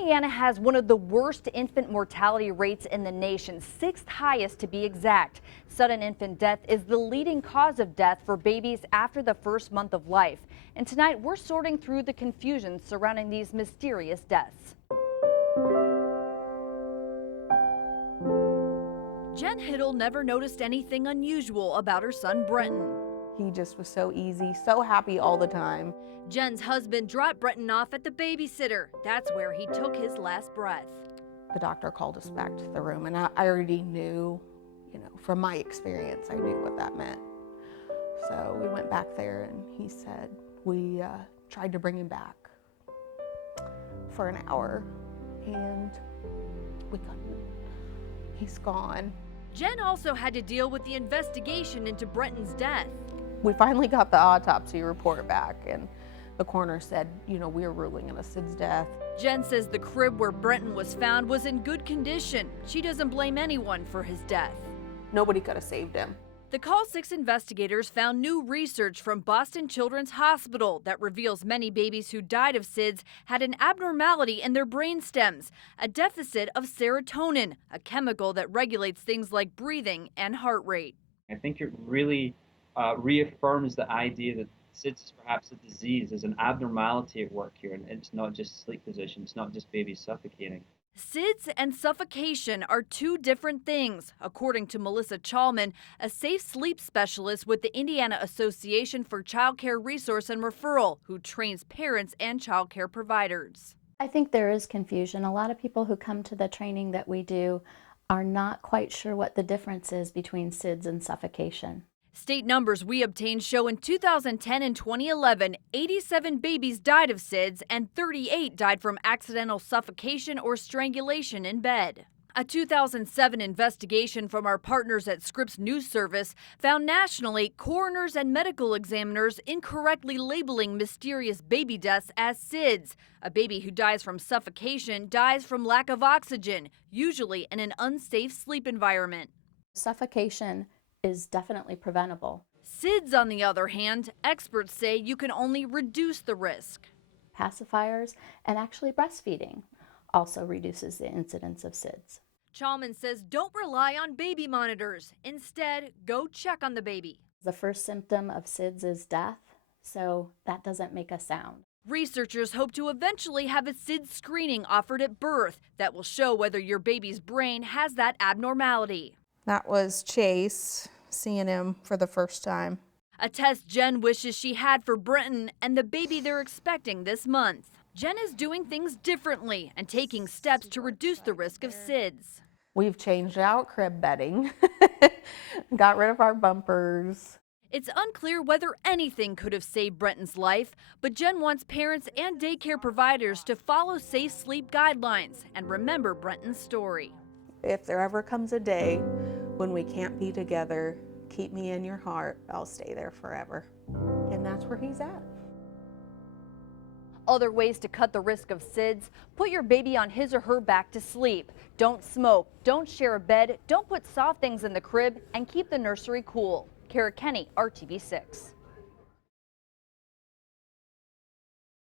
Indiana has one of the worst infant mortality rates in the nation, 6th highest to be exact. Sudden infant death is the leading cause of death for babies after the first month of life. And tonight we're sorting through the confusion surrounding these mysterious deaths. Jen Hiddle never noticed anything unusual about her son Brenton. He just was so easy, so happy all the time. Jen's husband dropped Brenton off at the babysitter. That's where he took his last breath. The doctor called us back to the room, and I already knew, from my experience, I knew what that meant. So we went back there, and he said we tried to bring him back for an hour, and we couldn't. He's gone. Jen also had to deal with the investigation into Brenton's death. We finally got the autopsy report back, and the coroner said, we're ruling it a SIDS death. Jen says the crib where Brenton was found was in good condition. She doesn't blame anyone for his death. Nobody could have saved him. The Call 6 investigators found new research from Boston Children's Hospital that reveals many babies who died of SIDS had an abnormality in their brain stems, a deficit of serotonin, a chemical that regulates things like breathing and heart rate. I think it really reaffirms the idea that SIDS is perhaps a disease. There's an abnormality at work here, and it's not just sleep position, it's not just babies suffocating. SIDS and suffocation are two different things, according to Melissa Chalman, a safe sleep specialist with the Indiana Association for Child Care Resource and Referral, who trains parents and child care providers. I think there is confusion. A lot of people who come to the training that we do are not quite sure what the difference is between SIDS and suffocation. State numbers we obtained show in 2010 and 2011, 87 babies died of SIDS and 38 died from accidental suffocation or strangulation in bed. A 2007 investigation from our partners at Scripps News Service found nationally coroners and medical examiners incorrectly labeling mysterious baby deaths as SIDS. A baby who dies from suffocation dies from lack of oxygen, usually in an unsafe sleep environment. Suffocation is definitely preventable. SIDS, on the other hand, experts say you can only reduce the risk. Pacifiers and actually breastfeeding also reduces the incidence of SIDS. Chalman says don't rely on baby monitors. Instead, go check on the baby. The first symptom of SIDS is death, so that doesn't make a sound. Researchers hope to eventually have a SIDS screening offered at birth that will show whether your baby's brain has that abnormality. That was Chase, seeing him for the first time. A test Jen wishes she had for Brenton and the baby they're expecting this month. Jen is doing things differently and taking steps to reduce the risk of SIDS. We've changed out crib bedding, got rid of our bumpers. It's unclear whether anything could have saved Brenton's life, but Jen wants parents and daycare providers to follow safe sleep guidelines and remember Brenton's story. If there ever comes a day when we can't be together, keep me in your heart. I'll stay there forever. And that's where he's at. Other ways to cut the risk of SIDS: put your baby on his or her back to sleep. Don't smoke, don't share a bed, don't put soft things in the crib, and keep the nursery cool. Kara Kenny, RTV6.